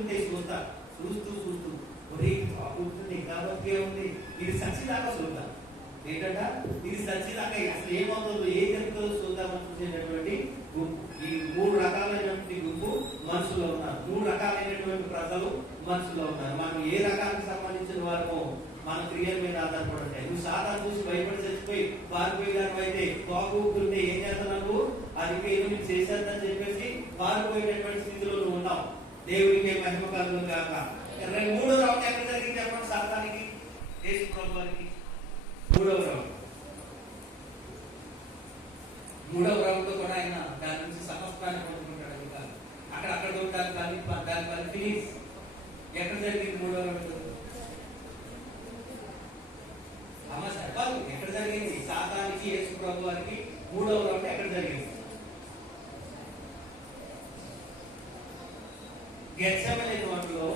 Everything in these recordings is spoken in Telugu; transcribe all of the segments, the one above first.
కూర్చుంటే చూస్తా. చూస్తూ చూస్తూ. ఒరే కూర్చుంది కాబట్టి ఉంది ఇది సచ్చిదాకా చూద్దాం. ఏంటంట ఇది సచ్చిదాకా అసలు ఏమవుతుందో ఏం చెప్తుందో చూద్దామని చూసేటటువంటి గుంపు. ఈ మూడు రకాలైనటువంటి గుంపు మనసులో ఉన్నారు. మూడు రకాలైనటువంటి ప్రజలు మనసులో ఉన్నారు. మనం ఏ రకానికి సంబంధించిన వారమో మన క్రియల మీద ఆధారపడి ఉంటాయి నువ్వు సాధన చూసి భయపడి చచ్చిపోయి పారిపోయేదాన్ని అయితే బాగుంటుంటే ఏం చేస్తున్నావు అది ఏమి నీకు చేసేద్దని చెప్పేసి పారిపోయేటటువంటి దేవుడికి మహిమ కలుగును కాక ఇరవై మూడో రౌండ్ ఎక్కడ జరిగింది చెప్పండి సాతానికి దేశ ప్రభుత్వానికి మూడవ రౌండ్. మూడవ రౌండ్ కూడా ఆయన దాని నుంచి సమస్తాన్ని పొందుకుంటాడు ఇంకా అక్కడ అక్కడ దాని కానీ దాని కానీ ఫినిష్ ఎక్కడ జరిగింది మూడవ రౌండ్ అమ్మ చెప్పాలి ఎక్కడ జరిగింది సాతానికి యేసు ప్రభు వారికి మూడవ రౌండ్ ఎక్కడ జరిగింది గెచ్చమనే వాటిలో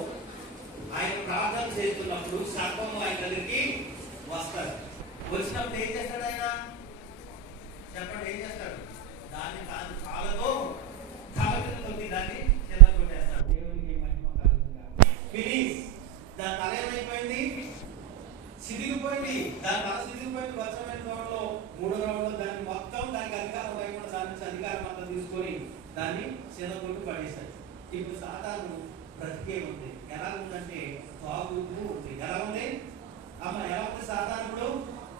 ఆయన ప్రార్థన చేస్తున్నప్పుడు సర్పము ఆయన దగ్గరికి వస్తారు వచ్చినప్పుడు ఏం చేస్తాడు ఆయన? చెప్పండి ఏం చేస్తాడు? దాన్ని తాను కాలతో తల మీద దాన్ని కింద దేవునికి మహిమ ఫినిష్ దాని తల ఏమైపోయింది? సిదిగిపోయింది దాని తల సిదిగిపోయింది వచ్చమైన తోటలో మూడో రౌండ్లో దాన్ని మొత్తం దానికి అధికారం లేకుండా దాని నుంచి అధికారం అంతా తీసుకొని దాన్ని చిన్నకొట్టు పడేశాడు. ఇప్పుడు శాతాలు బ్రతికే ఉంది. ఎలా ఉందంటే తాగుతూ ఉంది. ఎలా ఉంది? అమ్మ ఎలా ఉంది సాతాను ఇప్పుడు?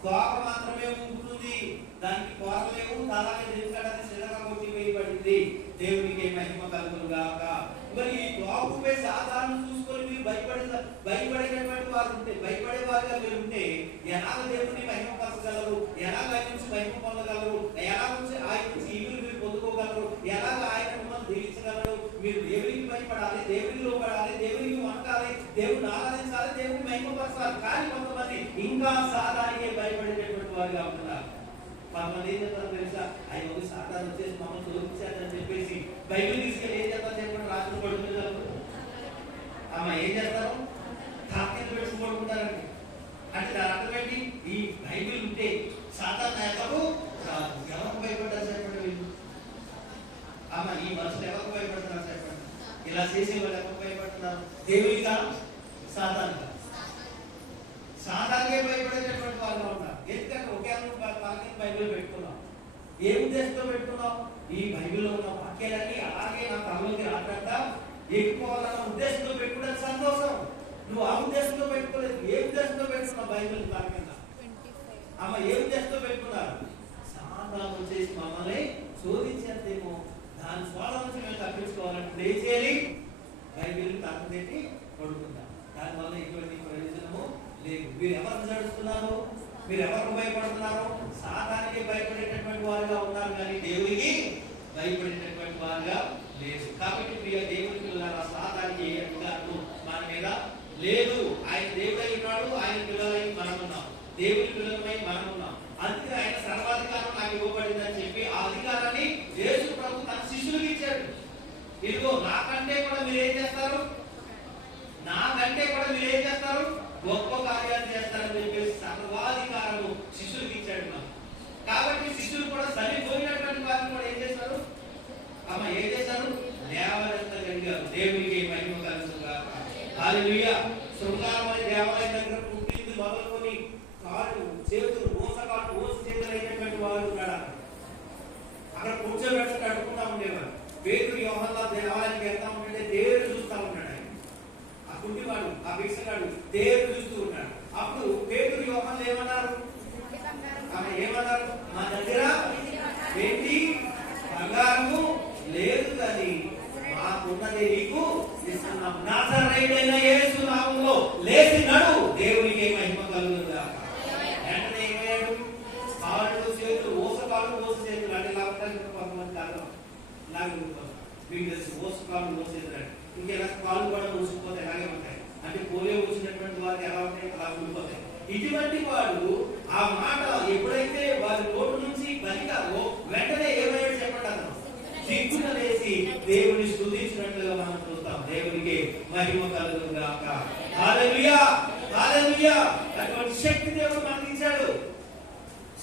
తోక మాత్రమే ఉంటుంది దానికి కోరలేవు తలాగే దించడానికి సిద్ధంగా కొట్టి వేయబడింది దేవునికి మహిమ కలుగును గాక? మరి ఈ తోకపై సాధారణ చూసుకొని మీరు భయపడే భయపడేటటువంటి వారు ఉంటే భయపడే వారుగా మీరు ఉంటే ఎలా దేవుని మహిమ పరచగలరు ఎలా ఆయన నుంచి మహిమ పొందగలరు? ఎలా నుంచి ఆయన నుంచి ఈవులు మీరు పొందుకోగలరు? ఎలా ఆయన మిమ్మల్ని దీవించగలరు? మీరు దేవునికి భయపడాలి దేవునికి లోపడాలి దేవునికి వంటాలి దేవుని ఆరాధించాలి దేవుని మహిమపరచాలి. కానీ కొంతమంది ఇంకా సాధారణంగా భయపడేటటువంటి వారుగా ఉంటున్నారు మమ్మల్ని ఏం చెప్తారో తెలుసా? అయ్యో సాధారణ వచ్చేసి మమ్మల్ని తోలించారని చెప్పేసి బైబిల్ తీసుకెళ్ళి ఏం చెప్తారు చెప్పండి రాత్రి పడుకుంటారు అమ్మ ఏం చేస్తారు తాకిలు పెట్టుకు పడుకుంటారండి. అంటే దాని అర్థం ఏంటి? ఈ బైబిల్ ఉంటే సాధారణ ఎవరు రాదు. ఎవరికి భయపడ్డారు చెప్పండి ఈ మనుషులు ఎవరికి భయపడుతున్నారు చెప్పండి? ఇలా చేసే వాళ్ళు ఎవరికి భయపడుతున్నారు? దేవుడిగా సాధారణ సాధారణంగా భయపడేటటువంటి వాళ్ళు ఉన్నారు? ఎందుకంటే ఒకే వాళ్ళకి బైబిల్ పెట్టుకున్నాం. ఏ ఉద్దేశంతో పెట్టుకున్నాం? ఈ బైబిల్లో ఉన్న వాక్యాలన్నీ అలాగే నా తలలోకి రాకుండా ఎక్కువాలన్న ఉద్దేశంతో పెట్టుకునే సంతోషం. నువ్వు ఆ ఉద్దేశంతో పెట్టుకోలేదు. ఏ ఉద్దేశంతో పెట్టుకున్నావు బైబిల్ దాని కింద? అమ్మ ఏ ఉద్దేశంతో పెట్టుకున్నారు సాధారణ వచ్చేసి మమ్మల్ని శోధించేదేమో దాని స్వాతంత్రం మేము తప్పించుకోవాలంటే ఏం చేయాలి. బైబిల్ తక్కువ పెట్టి పడుకుందాం. దానివల్ల ఎటువంటి ప్రయోజనము లేదు. మీరు ఎవరిని నడుస్తున్నారు? మీరు ఎవరికి భయపడుతున్నారు? సాధానికి భయపడేటటువంటి వారుగా ఉన్నారు కానీ దేవునికి భయపడేటటువంటి వారుగా లేదు. కాబట్టి ప్రియ దేవుని పిల్లల సాధానికి ఏ అధికారము మన మీద లేదు. ఆయన దేవుడై ఉన్నాడు ఆయన పిల్లలై మనం ఉన్నాం. దేవుని పిల్లలమై మనం ఉన్నాం. అందుకే ఆయన సర్వాధికారం నాకు ఇవ్వబడిందని చెప్పి ఆ అధికారం యేసు ప్రభు తన శిష్యులకు ఇచ్చాడు ఇదిగో నాకంటే కూడా మీరు ఏం చేస్తారు? నాకంటే కూడా మీరు ఏం చేస్తారు? గొప్ప కార్యాలు చేస్తారని చెప్పేసి సర్వాధికారము శిష్యులకి ఇచ్చాడు నాకు కాబట్టి శిష్యులు కూడా సరిపోయినటువంటి వారిని కూడా ఏం చేస్తారు అమ్మ ఏం చేశారు దేవాలయంత కలిగారు దేవునికి మహిమ కలుగుతుందా హల్లెలూయా శృంగారం అనే దేవాలయం దగ్గర పుట్టింది మొదలుకొని కాళ్ళు చేతులు ఊస కాళ్ళు ఊస చేతులు అయినటువంటి వారు ఉన్నాడు అక్కడ. అక్కడ కూర్చోబెట్టి అడుగుతా ఉండేవారు పేరు యోహన్లా దేవాలయానికి వెళ్తా ఉంటే దేవుడు చూస్తా ఉన్నాడు ఆయన ఆ కుంటివాడు ఆ భిక్షగాడు దేవుడు చూస్తూ ఉన్నాడు అప్పుడు పేరు యోహన్లు ఏమన్నారు ఆమె ఏమన్నారు మా దగ్గర వెండి బంగారము లేదు కానీ మాకున్నది నీకు ఇస్తున్నాం నాసరైన యేసు నామములో లేచి నడు దేవునికి మహిమ కలుగుతుందా వెంటనే ఏమయ్యాడు కాళ్ళు చేతులు ఊస కాళ్ళు ఊస చేతులు అంటే లాభటానికి కొంతమంది కాదు నాకు మీకు తెలుసు ఊస కాళ్ళు ఊస ఇంకెలా కాళ్ళు కూడా ఊసిపోతే ఎలాగే ఉంటాయి? అంటే పోలియో వచ్చినటువంటి వారికి ఎలా ఉంటాయి? అలా ఉండిపోతాయి. ఇటువంటి వాడు ఆ మాట ఎప్పుడైతే వారి నోటు నుంచి బలిగారో వెంటనే ఏమైనా చెప్పండి అతను? దిక్కున లేచి దేవుని స్థుతించినట్లుగా మనం చూస్తాం. దేవునికి మహిమ కలుగును అటువంటి శక్తి దేవుడు మనకి ఇచ్చాడు.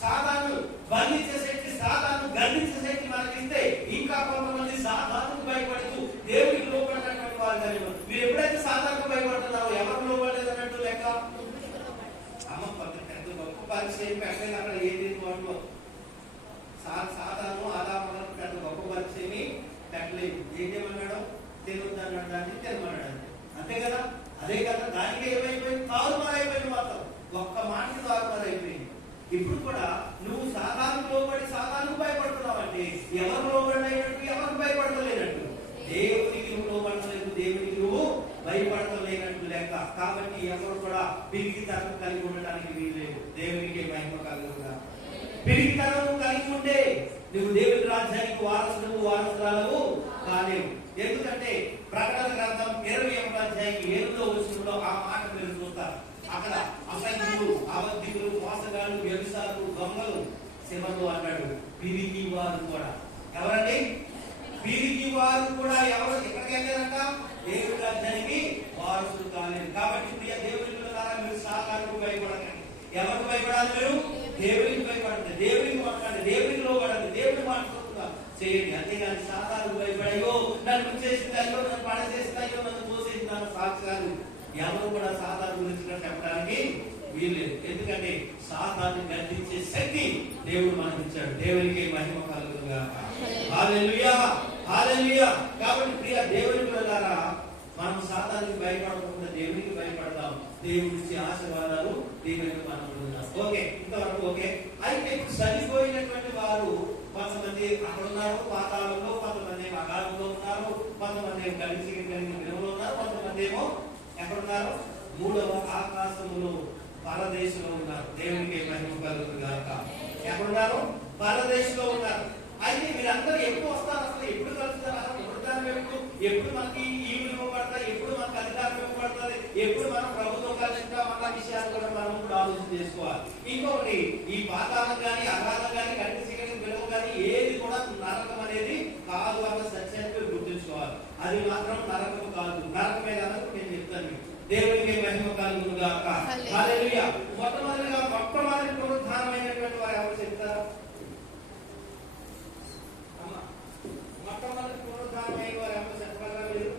సాధారణ వర్ణించే శక్తి సాధారణ గర్ణించే శక్తి మనకి ఇస్తే ఇంకా కొంతమంది సాధారణకు భయపడుతూ దేవుడికి లోపడినటువంటి వారు కలిగి మీరు ఎప్పుడైతే సాధారణకు భయపడుతున్నారో ఎవరు లోపడలేదు అన్నట్టు లెక్క? అమ్మ పెద్ద పెద్ద గొప్ప పరిచయం పెట్టలేదు అక్కడ ఏది వాటిలో సా సాధారణ ఆదాము పెద్ద గొప్ప పరిచయం పెట్టలేదు ఏం చేయమన్నాడు తినొద్దు అన్నాడు దాన్ని తినమన్నాడు అంతే. అంతే కదా అదే కదా దానికి ఏమైపోయింది తారుమారు అయిపోయింది మాత్రం ఒక్క మాటకి తారుమారు అయిపోయింది ఇప్పుడు కూడా నువ్వు సాధారణ లోబడి సాధారణ భయపడుతున్నావు అంటే ఎవరు లోబడినట్టు ఎవరు భయపడలేనట్టు దేవునికి నువ్వు లోబడలేదు దేవునికి నువ్వు భయపడలేనట్టు లెక్క కాబట్టి ఎవరు కూడా పిరిగితనం కలిగి ఉండడానికి వీల్లేదు దేవునికి మహిమ కలుగుగా పిరిగితనం కలిగి ఉంటే నువ్వు దేవుని వారసులు వారసురాలు కాలేవు ఎందుకంటే ప్రకటన గ్రంథం ఇరవై ఒకటి అధ్యాయం ఏడులో వచ్చినప్పుడు ఆ మాట మీరు చూస్తారు. అక్కడ అసంఖ్యులు అబద్ధికులు మోసగాళ్ళు వ్యవసాయాలు దొంగలు శివలు అన్నాడు పిరిగి వారు కూడా. ఎవరండి? పిరిగి వారు కూడా ఎవరు? ఎక్కడికి వెళ్ళారంట? దేవుడి రాజ్యానికి వారసులు కాలేదు. కాబట్టి ప్రియ దేవుడి ద్వారా మీరు సాధారణకు భయపడకండి. ఎవరికి భయపడాలి మీరు? దేవుడికి భయపడండి దేవుడికి మాట్లాడండి. దేవుడికి లోపడండి దేవుని మాట్లాడండి చేయండి అంతేగాని సాధారణ భయపడయో నన్ను చేసింది అయ్యో నన్ను పడచేసింది అయ్యో నన్ను పోసేసింది నన్ను సాక్షాలు ఎవరు కూడా సాధారణ గురించి చెప్పడానికి వీల్లేదు. ఎందుకంటే సాధారణ గర్తించే శక్తి దేవుడు మనకి ఇచ్చాడు దేవునికి మహిమ కలుగుగా కాబట్టి ప్రియ దేవుని పిల్లలారా మనం సాతానికి భయపడకుండా దేవునికి భయపడతాం దేవుడి ఇచ్చే ఆశీర్వాదాలు దేవునికి మనం పొందుతాం ఓకే ఇంతవరకు ఓకే. అయితే ఇప్పుడు చనిపోయినటువంటి వారు కొంతమంది అక్కడ ఉన్నారు పాతాళంలో కొంతమంది ఏమో ఉన్నారు కొంతమంది ఏమో కలిసి కలిగిన విలువలో ఉన్నారు కొంతమంది ఏమో ఎక్కడున్నారు మూడవ ఆకాశములో పరదేశంలో ఉన్నారు. దేవునికి మహిమ కలుగును గాక. ఎక్కడున్నారు పరదేశంలో ఉన్నారు. అయితే మీరందరూ ఎప్పుడు వస్తారు అసలు? ఎప్పుడు కలుస్తారు? అసలు ఎప్పుడు ఎప్పుడు మనకి ఈవులు ఎప్పుడు మనం ప్రభుత్వం కలుసుకుంటాం అన్న విషయాలు కూడా మనం కూడా ఆలోచన చేసుకోవాలి. ఇంకొకటి ఈ పాతాళం కానీ అగాధం కానీ కంటి సిగరెట్ విలువ కానీ ఏది కూడా నరకం అనేది కాదు అన్న సత్యాన్ని గుర్తుంచుకోవాలి. అది మాత్రం నరకం కాదు. నరకమే నరకం నేను చెప్తాను. దేవునికి మహిమ కలుగును గాక మొట్టమొదటిగా మొట్టమొదటి పునరుద్ధానమైనటువంటి వారు ఎవరు చెప్తారు అమ్మ, మొట్టమొదటి పునరుద్ధానమైన వారు ఎవరు చెప్పగలరా మీరు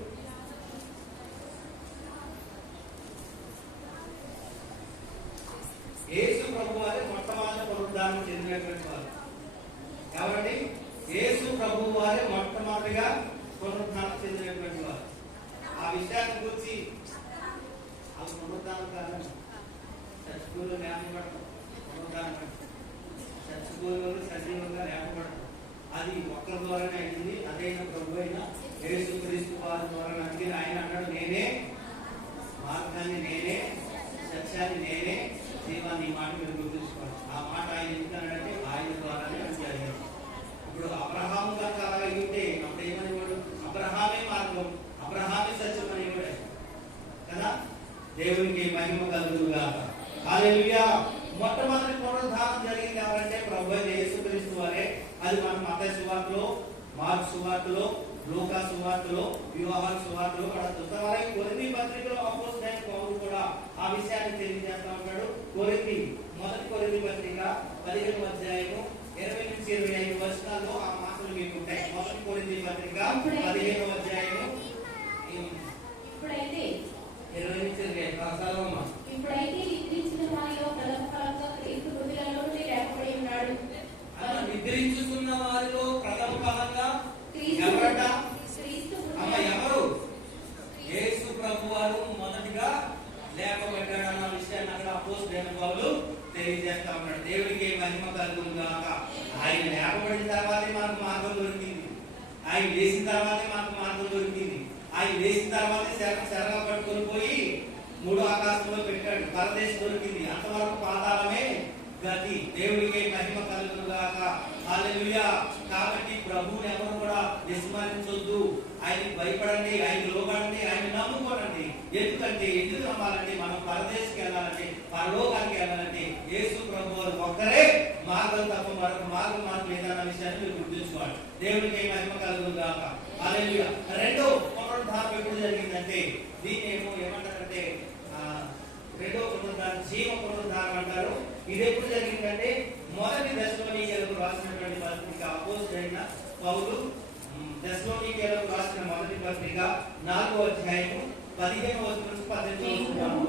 యేసు ప్రభు వారి మొట్టమొదటి పునరుద్ధానం చెందినటువంటి వారు కాబట్టి యేసు ప్రభు వారి మొట్టమొదటిగా పునరుద్ధానం చెందినటువంటి వారు. ఆ విషయాన్ని గురించి ఆ పునరుద్ధానం కాదు. చచ్చిపోలు లేపబడతాం పునరుద్ధానం చచ్చిపోలు సజీవంగా లేపబడతాం అది ఒక్కరి ద్వారానే అయింది. అదైన ప్రభు అయిన యేసు క్రీస్తు వారి ద్వారా అందుకని ఆయన అన్నాడు నేనే మార్గాన్ని నేనే సత్యాన్ని నేనే జీవాన్ని మాట మీరు గుర్తుంచుకోవాలి. ఆ మాట ఆయన ఎందుకన్నాడంటే ఆయన ద్వారానే ఇప్పుడు అబ్రహాం కనుక అలాగే ఉంటే అప్పుడు ఏమనేవాడు అబ్రహామే మార్గం అబ్రహామే సత్యం అనేవాడు కదా? దేవునికి మహిమ కలుగుగా హల్లెలూయా! మొట్టమొదటి పునరుద్ధానం జరిగింది ఎవరంటే ప్రభు అయిన యేసుక్రీస్తు వారే. అది మనం మత సువార్తలో మార్క్ సువార్తలో లోకా సువార్తలో వివాహాల సువార్తలో కూడా చూస్తాం. అలాగే కొరింథీ పత్రికలో అపోస్తలైన పౌలు కూడా ఆ విషయాన్ని తెలియజేస్తా ఉంటాడు. కొరింది మొదటి కొరింది పత్రిక పదిహేను అధ్యాయము ఇరవై నుంచి ఇరవై ఐదు వర్షాల్లో ఆ మాటలు మీకు ఉంటాయి మొదటి కొరింథీ పత్రిక పదిహేను అధ్యాయము ఇప్పుడైతే ఇరవై నుంచి ఇరవై ఐదు చదవమ్మా ఇప్పుడైతే నిద్రించిన వారిలో ప్రథమ ఫలంగా క్రీస్తు మృతులలో నుండి లేపబడి ఉన్నాడు అలా నిద్రించుతున్న వారిలో ప్రథమ ఫలంగా క్రీస్తు ఎవరట క్రీస్తు అమ్మ మృతులలో- ఎవరు యేసు ప్రభు వారు మొదటిగా లేపబడ్డాడు అన్న విషయాన్ని అక్కడ అపోజిట్ వాళ్ళు తెలియజేస్తా ఉన్నాడు దేవుడికి మహిమ కలుగును గాక ఆయన లేపబడిన తర్వాతే మనకు మార్గం దొరికింది ఆయన లేచిన తర్వాతే మనకు మార్గం దొరికింది ఆయన లేచిన తర్వాతే శర శరగా పట్టుకొని పోయి మూడు ఆకాశంలో పెట్టాడు పరదేశం దొరికింది అంతవరకు పాతాళమే గతి దేవుడికి మహిమ కలుగును గాక హల్లెలూయా కాబట్టి ప్రభువుని ఎవరు కూడా విస్మరించొద్దు ఆయనకి భయపడండి ఆయన లోబడండి ఆయన నమ్ముకోనండి. ఎందుకంటే ఎందుకు నమ్మాలంటే మనం పరదేశకి వెళ్ళాలంటే పరలోకానికి వెళ్ళాలంటే యేసు ప్రభు వారు ఒక్కరే మార్గం తప్ప మరొక మార్గం మనకు లేదన్న విషయాన్ని మీరు గుర్తుంచుకోవాలి. దేవుడికి మహిమ కలుగును గాక. హల్లెలూయా. రెండో పునరుద్ధారం ఎప్పుడు జరిగిందంటే దీన్ని ఏమో ఏమంటారంటే రెండో పునరుద్ధారం జీవ పునరుద్ధారం అంటారు. ఇది ఎప్పుడు జరిగిందంటే మొదటి దశలోని రాసినటువంటి పత్రిక అపోజ్ అయిన పౌలు దశలోనికేలకు రాసిన మొదటి పత్రిక నాలుగో అధ్యాయము పదిహేను వచనం నుంచి పద్దెనిమిది వచనం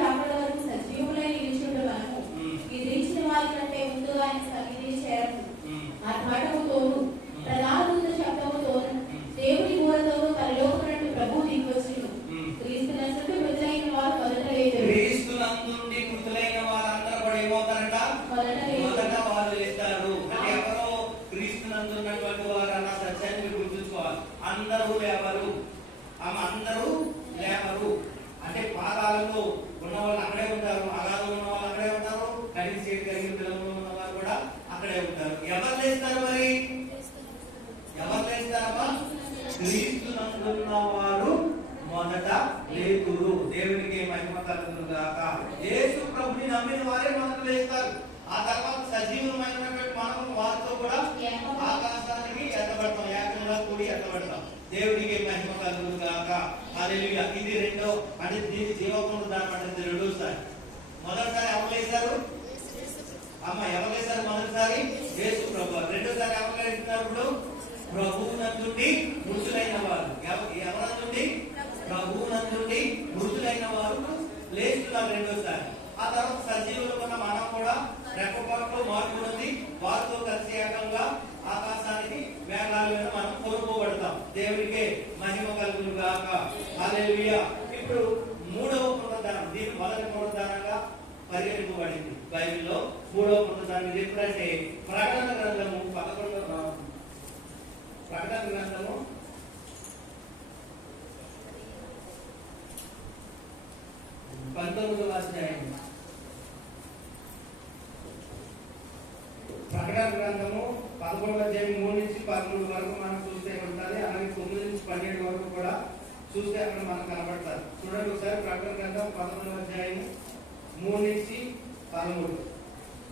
రాకడ వరకు సజీవులై నిలిచుండు మనము ఉమ్, నిద్రించిన వారి కంటే ముందుగా ఆయన సన్నిధి చేరము ఉమ్, ఆర్భాటముతోను ప్రధానదూత శబ్దముతోను దేవుని మూలతోను పరలోకం నుండి ప్రభు దిగివచ్చును ఉమ్. క్రీస్తునందు మృతులైన వారు మొదట లేదు క్రీస్తునందుండి మృతులైన వారందరూ కూడా ఏమవుతారంట మొదట లేదు మొదట వారు లేస్తారు అంటే ఎవరో క్రీస్తునందు ఉన్నటువంటి వారు అన్న సత్యాన్ని మీరు గుర్తుంచుకోవాలి అందరూ లేవరు ఆమె అందరూ లేవరు అంటే పాదాలలో ఉన్న వాళ్ళు అక్కడే ఉంటారు అగాధంలో ఉన్న వాళ్ళు అక్కడే ఉంటారు కడిగి చేతి కలిగిన పిల్లలు ఉన్న వారు కూడా అక్కడే ఉంటారు ఎవరు లేస్తారు మరి ఎవరు లేస్తారమ్మా క్రీస్తునందున్న వారు మొదట లేతురు దేవునికి మహిమ కలుగును గాక యేసు ప్రభుని నమ్మిన వారే మొదట లేస్తారు ఆ తర్వాత సజీవమైనటువంటి మనం వారితో కూడా ఆకాశానికి ఎత్తబడతాం. ఏకంగా కూడి ఎత్తబడతాం. దేవుడికి మహిమ కలుగు కాక హల్లెలూయా. ఇది రెండో అంటే దీని జీవకుండా దాని అంటే రెండోసారి మొదటిసారి అమలేశారు అమ్మ ఎవరు మొదటిసారి? యేసు ప్రభు. రెండోసారి ఎవరు ఇప్పుడు? ప్రభువు నందుండి మృతులైన వారు. ఎవరందుండి? ప్రభువు నందుండి మృతులైన వారు. లేస్తున్నారు రెండోసారి. ఆ తర్వాత సజీవులు ఉన్న మనం కూడా రెప్పపాట్లో మార్పు ఉంది వారితో కలిసి ఏకంగా ఆకాశానికి మేఘాల మీద మనం కోరుకోబడతాం. దేవుడికే మహిమ కలుగులు గాక ఇప్పుడు మూడవ పునరుద్ధానం. దీని మొదటి పునరుద్ధానంగా పరిగణింపబడింది. బైబిల్లో మూడవ పునరుద్ధానం ఇది ఎప్పుడంటే ప్రకటన గ్రంథము పదకొండవ ప్రకటన గ్రంథము పంతొమ్మిదవ అధ్యాయం ప్రకటన గ్రంథము పదకొండవ అధ్యాయం మూడు నుంచి పదమూడు వరకు మనం చూస్తే ఉంటుంది అలాగే తొమ్మిది నుంచి పన్నెండు వరకు కూడా చూస్తే అక్కడ మనకు కనబడతారు చూడండి ఒకసారి ప్రకటన గ్రంథం పదకొండవ అధ్యాయం మూడు నుంచి పదమూడు.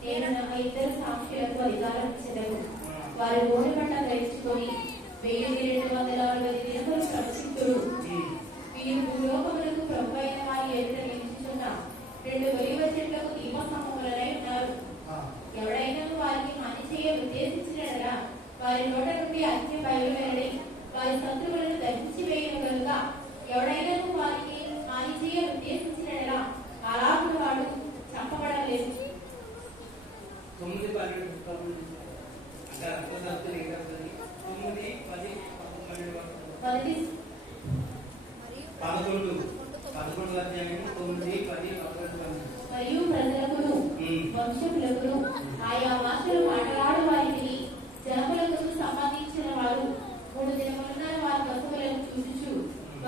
నేను నా ఇద్దరు సాక్షులకు అధికారం ఇచ్చేదను. వారు ఓడి పట్ట ధరించుకొని వెయ్యి రెండు వందల అరవై దినములు ప్రవచించుడు ఉమ్. వీరు భూలోకములకు ప్రభు అయిన వారి ఎదుట నిలిచుచున్న. రెండు ఒలివ చెట్లకు దీప సమూహులై ఉన్నారు. ఆ. ఎవడైనా వారికి హాని చేయ ఉద్దేశించినరా వారి నోట నుండి అగ్ని బయలువెరడి వారి శత్రువులను దహించి వేయను కనుక ఎవడైనా వారికి హాని చేయ ఉద్దేశించినరా అలాంటి వాడు చంపబడలేదు. తొమ్మిది పన్నెండు పది పదకొండు పదకొండు. అధ్యాయము పది పదకొండు. మరియు ప్రజలకును. వంశములకును ఆయా భాషలు మాట్లాడు వారికి జనములకు సంబంధించిన వారు మూడు దినములున్న వారి పశువులను చూచుచు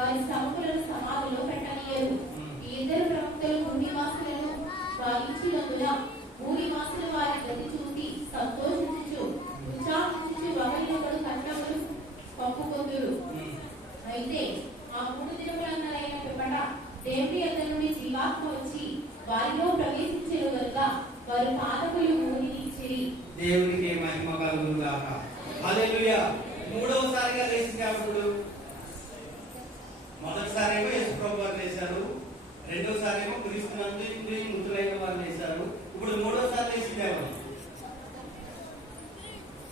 వారి సముకులను సమాధిలో పెట్టనీయరు ఈ ఇద్దరు ప్రవక్తలు భూనివాసులను వాయించినందున భూనివాసులు వారి గతి చూసి సంతోషించుచు ఉత్సాహించుచు ఒకరినొకరు కట్టములు పంపుకొందురు ఉమ్. అయితే ఆ మూడు దినములన్నరైన పిమ్మట దేవుని యొద్ద నుండి జీవాత్మ వచ్చి వారిలో ప్రవేశించెను గనుక వారు పాదములు ఊని ఇచ్చిరి దేవునికి మహిమ కలుగును గాక హల్లెలూయా మూడవసారిగా లేచింది అప్పుడు మొదటిసారి ఏమో యేసు ప్రభు వారు లేచారు రెండోసారి ఏమో క్రీస్తు నందు ఇంద్రియ మృతులైన వారు లేచారు ఇప్పుడు మూడోసారి లేచింది ఎవరు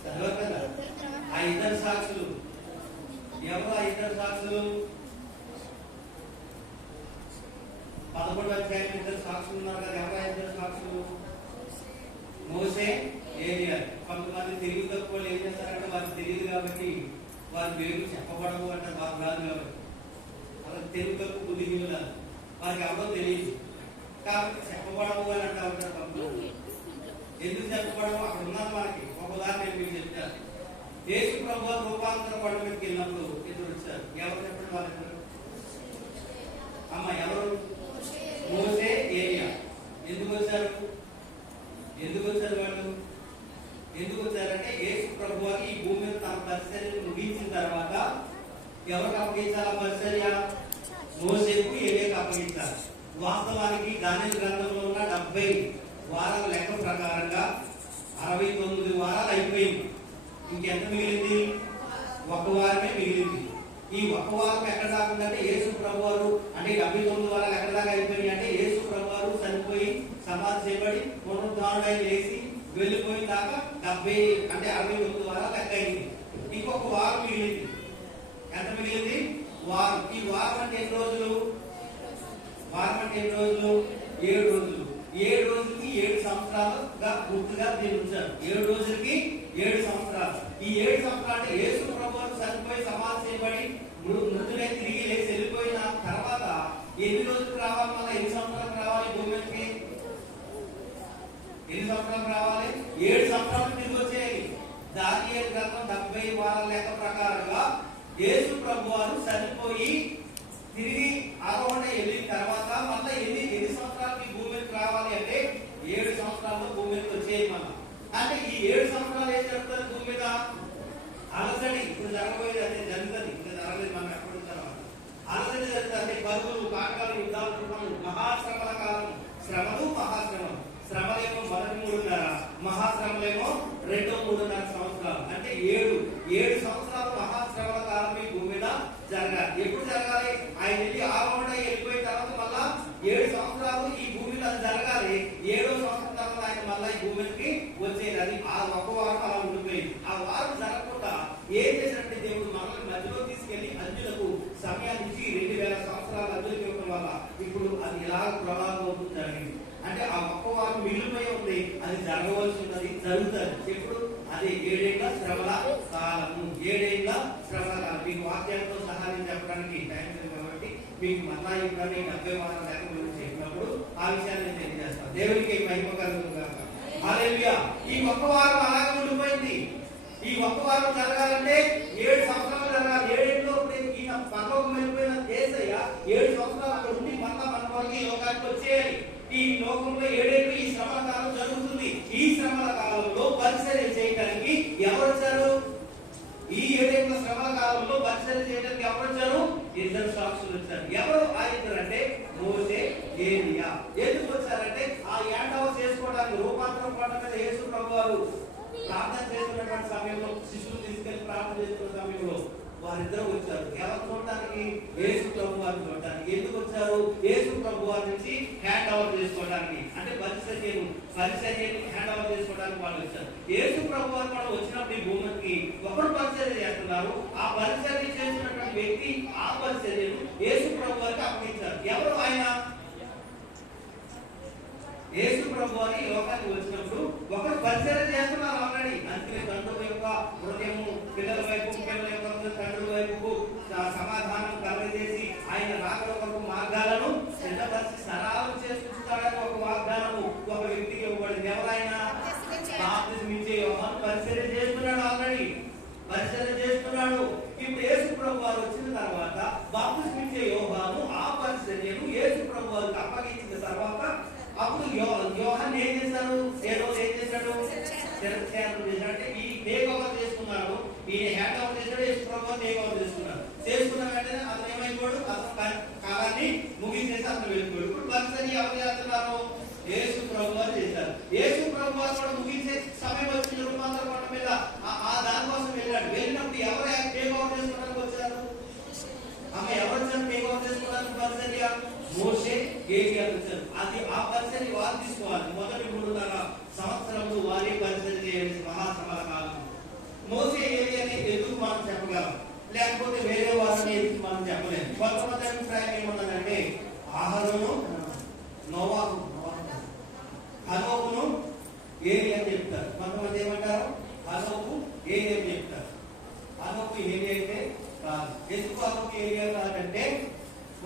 చదవరు కదా ఆ ఇద్దరు సాక్షులు ఎవరా ఇద్దరు సాక్షులు? పదకొండు అధ్యాయం ఇద్దరు సాక్షులు ఉన్నారు కదా ఎవరా ఇద్దరు సాక్షులు? మోసే ఏలియా. కొంతమంది తెలుగు తక్కువ ఏం చేస్తారంటే వారికి తెలియదు కాబట్టి వారి పేరు చెప్పబడము అంటే వారు కాదు కాబట్టి. వాళ్ళకి తెలుగు తక్కువ బుద్ధిహీనులు వారికి ఎవరో తెలియదు. కాబట్టి చెప్పబడము అని అంటా ఉంటారు ఎందుకు చెప్పబడము అక్కడ ఉన్నారు మనకి. ఒక ఉదాహరణ నేను మీకు చెప్తాను. యేసు ప్రభు రూపాంతర కొండ మీదకి వెళ్ళినప్పుడు ఇద్దరు వచ్చారు. ఎవరు చెప్పండి వాళ్ళిద్దరు అమ్మ ఎవరు? మోసే ఏరియా ఎందుకు వచ్చారు? ఎందుకు వచ్చారు వాళ్ళు? ఎందుకు వచ్చారంటే యేసు ప్రభు వారు ఈ భూమి మీద తన పరిచర్యను ముగించిన తర్వాత ఎవరికి అప్పగించాలి ఆ పరిచర్య? మోసేపు ఏరియాకి అప్పగించాలి వాస్తవానికి దాని గ్రంథంలో ఉన్న డెబ్బై వారాల లెక్క ప్రకారంగా అరవై తొమ్మిది వారాలు అయిపోయింది. ఇంకెంత మిగిలింది? ఒక వారమే మిగిలింది. ఈ ఒక వారం ఎక్కడ దాకా ఉందంటే యేసు ప్రభు వారు అంటే డెబ్బై తొమ్మిది వారాలు ఎక్కడ దాకా అయిపోయినాయి అంటే యేసు ప్రభు వారు చనిపోయి సమాధి చేయబడి పునరుద్ధారుడై లేచి వెళ్ళిపోయిన దాకా డెబ్బై అంటే అరవై తొమ్మిది వారాలు లెక్క అయింది. ఇంకొక వారం మిగిలింది. ఎంత మిగిలింది? వారం. ఈ వారం అంటే ఎన్ని రోజులు? వారం అంటే ఎన్ని రోజులు? ఏడు రోజులు. ఏడు రోజులకి ఏడు సంవత్సరాలుగా పూర్తిగా దీన్ని ఉంచారు. ఏడు రోజులకి ఏడు సంవత్సరాలు. ఈ ఏడు సంవత్సరాలు ఏసు యేసు ప్రభువు చనిపోయి సమాధి చేయబడి మృతులై తిరిగి లేచి వెళ్ళిపోయిన తర్వాత ఎన్ని రోజులకు రావాలి? మళ్ళీ ఎన్ని సంవత్సరాలకు రావాలి భూమి ఎన్ని సంవత్సరాలకు రావాలి? ఏడు సంవత్సరాలు తిరిగి వచ్చేయాలి. దాని గ్రంథం డెబ్బై వారాల లెక్క ప్రకారంగా యేసు ప్రభు వారు చనిపోయి తిరిగి ఆరోహణ వెళ్ళిన తర్వాత మళ్ళీ ఎన్ని ఎన్ని సంవత్సరాలకి భూమికి రావాలి అంటే ఏడు సంవత్సరాల్లో భూమికి వచ్చేయాలి మళ్ళీ. అంటే ఈ ఏడు సంవత్సరాలు ఏం జరుగుతుంది భూమి మీద? అలసడి ఇప్పుడు జరగబోయేది అదే జరుగుతుంది. ఇంకా జరగలేదు మనం ఎప్పుడు తర్వాత అలసడి జరుగుతుంది. అంటే కాకాలు యుద్ధాలు రుణములు మహాశ్రమల కాలం శ్రమలు మహాశ్రమం శ్రమలేమో మొదటి మూడున్నర మహాశ్రమలేమో రెండో మూడున్నర సంవత్సరాలు. అంటే ఏడు ఏడు సంవత్సరాలు మహాశ్రమల కాలం ఈ భూమి మీద జరగాలి. ఎప్పుడు జరగాలి? ఆయన వెళ్ళి ఆరు వెళ్ళిపోయిన తర్వాత మళ్ళా ఏడు సంవత్సరాలు ఈ భూమి మీద అది జరగాలి ఏడో సంవత్సరం తర్వాత ఆయన మళ్ళా ఈ భూమి మీదకి వచ్చేది అది ఆ ఒక వారం అలా ఉండిపోయింది. ఆ వారం జరగకుండా ఏం చేసినట్టు దేవుడు మనల్ని మధ్యలో తీసుకెళ్ళి అంజులకు సమయానికి రెండు వేల సంవత్సరాల అంజులకు ఇవ్వడం వల్ల ఇప్పుడు అది ఎలా ప్రభావం జరిగింది. అంటే ఆ ఒక్క వారం మిగిలిపోయి ఉంది. అది జరగవలసి ఉన్నది జరుగుతుంది. ఎప్పుడు? అది ఏడేళ్ళ శ్రమల కాలము. ఏడేళ్ళ శ్రమల కాలం. మీకు వాక్యాలతో సహాయం చెప్పడానికి టైం లేదు కాబట్టి మీకు మళ్ళా ఇప్పుడని డెబ్బై వారం లేక చెప్పినప్పుడు ఆ విషయాన్ని తెలియజేస్తాను. దేవునికి మహిమ కలుగుతుంది ఈ ఒక్క వారం అలాగే ఉండిపోయింది. ఈ ఒక్క వారం జరగాలంటే ఏడు సంవత్సరాలు జరగాలి. ఏడేళ్ళలో ఈయన పరలోకం వెళ్ళిపోయిన దేశయ్య ఏడు సంవత్సరాలు అక్కడ ఉండి మళ్ళా మన కొరకు ఈ లోకానికి వచ్చేయాలి. ఈ లోకంలో ఏడేళ్ళు ఈ శ్రమల కాలం జరుగుతుంది. ఈ శ్రమల కాలంలో పరిచర్య చేయడానికి ఎవరు వచ్చారు ఈ ఏడేళ్ళ శ్రమల కాలంలో పరిచర్య చేయడానికి ఎవరు వచ్చారు ఇద్దరు సాక్షులు వచ్చారు. ఎవరు ఆ ఇద్దరు అంటే మోసే ఏలియా. ఎందుకు వచ్చారంటే ఆ యాండవ చేసుకోవడానికి రూపాంతరం కొండ మీద యేసు ప్రభువారు ప్రార్థన చేస్తున్నటువంటి సమయంలో శిశువులు తీసుకెళ్ళి ప్రార్థన చేస్తున్న సమయంలో వారిద్దరు వచ్చారు. ఎవరు చూడటానికి? యేసు ప్రభు వారిని చూడటానికి. ఎందుకు వచ్చారు? యేసు ప్రభు వారి నుంచి హ్యాండ్ ఓవర్ చేసుకోవడానికి. అంటే పరిచర్యను పరిచర్యని హ్యాండ్ ఓవర్ చేసుకోవడానికి వాళ్ళు వచ్చారు. యేసు ప్రభు వారు వాళ్ళు వచ్చినప్పుడు ఈ భూమికి ఒకరు పరిచర్య చేస్తున్నారు. ఆ పరిచర్య చేసినటువంటి వ్యక్తి ఆత్మ చర్యను యేసు ప్రభు వారికి అప్పగించారు. ఎవరు ఆయన? యేసు ప్రభు అని లోకానికి వచ్చినప్పుడు ఒకరు పరిచయం చేస్తున్నారు ఆల్రెడీ. అందుకే తండ్రి యొక్క హృదయము పిల్లల వైపు పిల్లల యొక్క తండ్రి తండ్రుల వైపుకు సమాధానం కలగజేసి ఆయన రాకడ కొరకు మార్గాలను సిద్ధపరిచి సరాలు చేసుకుంటాడని ఒక వాగ్దానము ఒక వ్యక్తికి ఇవ్వబడింది ఎవరైనా బాప్తిజం ఇచ్చే యోహాను పరిచయం చేస్తున్నాడు ఆల్రెడీ పరిచయం చేస్తున్నాడు ఇప్పుడు యేసు ప్రభు వారు వచ్చిన తర్వాత బాప్తిస్మిచ్చే యోహాను ఆ పరిచర్యను యేసు ప్రభు వారికి అప్పగించిన తర్వాత అప్పుడు యో- యోహాన్ ఏం చేశారు ఏ ఏం చేశాడు? శిరస్త్యాగం చేశాడు. అంటే ఈ టేక్ ఓవర్ చేసుకున్నాడు. ఈయన హ్యాండ్ ఓవర్ చేశాడు. యేసు ప్రభు టేక్ ఓవర్ చేసుకున్నాడు చేసుకున్న వెంటనే అతను ఏమైపోయాడు? అతను కాలాన్ని ముగించేసి అతను వెళ్ళిపోయాడు. ఇప్పుడు పరిచర్య ఎవరు చేస్తున్నారు? యేసు ప్రభు వారు చేశారు. యేసు ప్రభు వారు కూడా ముగించే సమయం వచ్చిన రూపాంతరం కొండ మీద ఆ- ఆ దానికోసం వెళ్ళాడు వెళ్ళినప్పుడు ఎవరు టేక్ ఓవర్ చేసుకోవడానికి వచ్చారు అమ్మ ఎవరు వచ్చారు టేక్ ఓవర్ చేసుకోవడానికి పరిచర్య మోసే ఏలియా వచ్చారు. అది ఆ పరిచర్య వారు తీసుకోవాలి. మొదటి మూడున్నర సంవత్సరంలో వారే పరిచర్య చేయాల్సి మహాశ్రమల కాలం. మోసే ఏలియాని ఎందుకు మనం చెప్పగలం? లేకపోతే వేరే వారిని ఎందుకు మనం చెప్పలేము కొంతమంది అభిప్రాయం ఏమన్నదంటే ఆహారము నోవాహు హనోకును ఏలి అని చెప్తారు కొంతమంది ఏమంటారు హనోకు ఏలి అని చెప్తారు హనోకు ఏలి అయితే కాదు ఎందుకు హనోకు ఏలి కాదంటే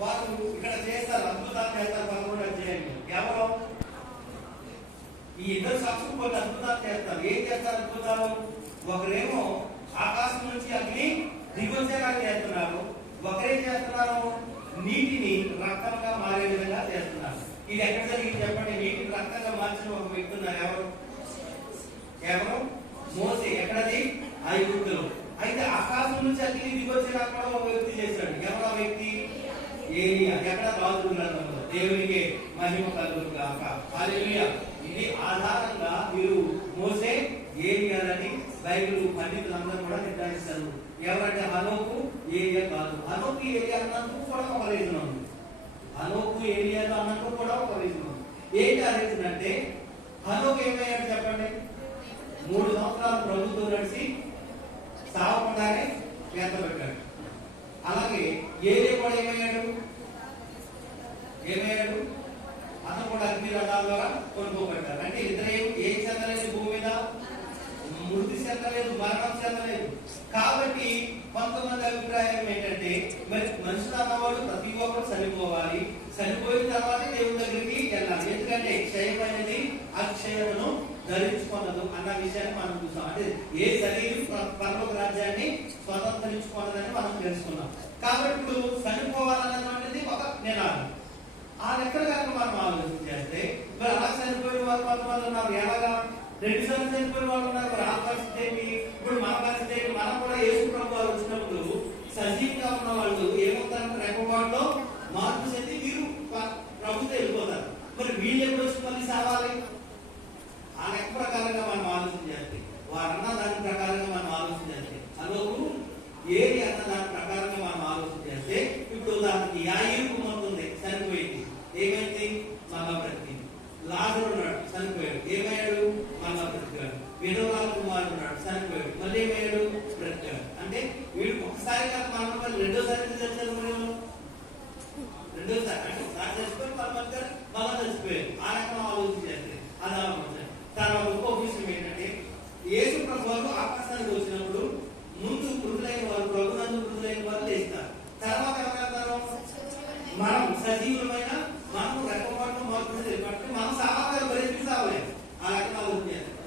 వారు ఇక్కడ చేస్తారు అద్భుతాలు చేస్తారు పదకొండు అధ్యాయంలో ఎవరు ఈ ఇద్దరు సాక్షులు కొన్ని అద్భుతాలు చేస్తారు ఏం చేస్తారు అద్భుతాలు ఒకరేమో ఆకాశం నుంచి అగ్ని దిగొచ్చేలా చేస్తున్నారు ఒకరేం చేస్తున్నారు నీటిని రక్తంగా మారే విధంగా చేస్తున్నారు ఇది ఎక్కడ జరిగింది చెప్పండి నీటిని రక్తంగా మార్చిన ఒక వ్యక్తి ఉన్నారు ఎవరు ఎవరు మోసే ఎక్కడది ఐగుప్తులో అయితే ఆకాశం నుంచి అగ్ని దిగొచ్చేలా కూడా ఒక వ్యక్తి చేశాడు ఎవరు ఆ వ్యక్తి ఏలియా ఎక్కడ రాజు దేవునికి మహిమ కలుగును కాక హల్లెలూయా. ఇది ఆధారంగా మీరు మోసే ఏలియాలని బైబిల్ పండితులందరూ కూడా నిర్ధారిస్తారు. ఎవరంటే హనోకు ఏలియా కాదు. హనోకు ఏలియా అన్నందుకు కూడా ఒక రీజన్ ఉంది. హనోకు ఏలియాలో అన్నందుకు కూడా ఒక రీజన్ ఉంది. ఏంటి ఆ రీజన్ అంటే హనోకు ఏమయ్యాడు చెప్పండి? మూడు సంవత్సరాలు ప్రభుత్వం నడిచి సావకుండానే ఎంత పెట్టాడు. అలాగే ఏరియా కూడా ఏమయ్యాడు ఏమయ్యాడు అతను కూడా అగ్ని రథాల ద్వారా కొనుక్కోబడ్డారు అంటే ఇద్దరు ఏం ఏం చెందలేదు భూమి మీద? మృతి చెందలేదు మరణం చెందలేదు కాబట్టి కొంతమంది అభిప్రాయం ఏంటంటే మరి మనుషులు అన్నవాడు ప్రతి ఒక్కరు చనిపోవాలి. చనిపోయిన తర్వాత దేవుని దగ్గరికి వెళ్ళాలి. ఎందుకంటే క్షయమైనది అక్షయమును ధరించుకున్నదు అన్న విషయాన్ని మనం చూసాం. అంటే ఏ శరీరం పర్వక రాజ్యాన్ని స్వతంత్రించుకున్నదని మనం తెలుసుకున్నాం. కాబట్టి ఇప్పుడు చనిపోవాలన్నటువంటిది ఒక నినాదం. ఆ లెక్కలు కనుక మనం ఆలోచన చేస్తే మరి అలా చనిపోయిన వారు కొంతమంది ఉన్నారు. ఎలాగా? రెండు సార్లు చనిపోయిన వాళ్ళు ఉన్నారు. మరి ఆ పరిస్థితి ఏమి ఇప్పుడు మన పరిస్థితి ఏమి మనం కూడా యేసు ప్రభు వారు వచ్చినప్పుడు సజీవంగా ఉన్న వాళ్ళు ఏమవుతారంటే రెప్పపాటులో మార్పు చెంది వీరు ప్రభుత్వం వెళ్ళిపోతారు. మరి వీళ్ళు ఎప్పుడు వచ్చి మళ్ళీ సావాలి? ఆ లెక్క ప్రకారంగా మనం ఆలోచన చేస్తే వారన్న దాని ప్రకారంగా మనం ఆలోచన చేస్తే అలోకు ఏది అన్న దాని ప్రకారంగా మనం ఆలోచన చేస్తే ఇప్పుడు దానికి యాయిరు కుమార్తె చనిపోయింది ఏమైంది మళ్ళా బ్రతికింది లాజరు ఉన్నాడు చనిపోయాడు ఏమయ్యాడు మళ్ళా బ్రతికాడు విధవరాల కుమారుడు ఉన్నాడు చనిపోయాడు మళ్ళీ ఏమయ్యాడు బ్రతికాడు అంటే వీడు ఒకసారి కాదు మనం మళ్ళీ రెండోసారి ఎందుకు చచ్చారు మరి వాళ్ళు? రెండోసారి అంటే ఒకసారి చచ్చిపోయి మళ్ళీ బతికారు, మళ్ళా చచ్చిపోయారు ఆ రకం ఆలోచన చేస్తే అది ఆలోచన తర్వాత ఇంకో విషయం ఏంటంటే యేసు ప్రభు వారు ఆకాశానికి వచ్చినప్పుడు ముందు మృదులైన వారు ప్రభునందు మృదులైన వారు లేస్తారు తర్వాత ఏమవుతారు మనం సజీవులమైన మనం రెక్కపాటు మార్పులు కాబట్టి మనం సావాలి బయటికి సావాలి ఆ రకం ఆలోచన చేస్తాం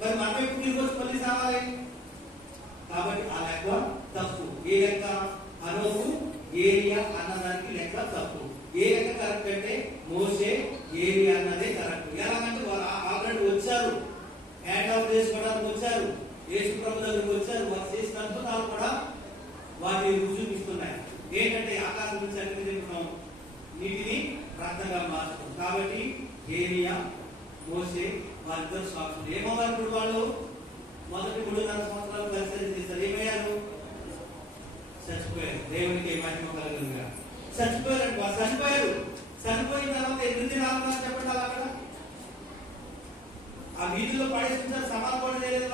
మరి మనం ఎప్పుడు తిరిగి వచ్చి మళ్ళీ సావాలి కాబట్టి ఆ లెక్క తప్పు. ఏ లెక్క అనోకు ఏరియా అన్నదానికి లెక్క తప్పు. ఏ లెక్క కరెక్ట్ అంటే మోసే ఏరియా అన్నదే కరెక్ట్ ఎలాగంటే వారు ఆల్రెడీ వచ్చారు. హ్యాండ్ అవుట్ చేసుకోవడానికి వచ్చారు. యేసు ప్రభు దగ్గరికి వచ్చారు. వారు చేసిన అద్భుతాలు కూడా వాటి రుజువు ఏంటంటే ఆకాశం నుంచి అన్ని తింటున్నాం నీటిని రక్తంగా మార్చడం కాబట్టి ఏరియా మోసే వారిద్దరు సాక్షులు ఏమవ్వాలి ఇప్పుడు వాళ్ళు మొదటి మూడున్నర సంవత్సరాలు పరిచయం చేస్తారు ఏమయ్యారు? చచ్చిపోయారు. దేవునికి మహిమ కలుగుగా చచ్చిపోయారు వారు చనిపోయారు. చనిపోయిన తర్వాత ఎన్ని దినాలు చెప్పండి అలా అక్కడ? ఆ వీధిలో పడేసించారు సమాధానం కూడా చేయలేదు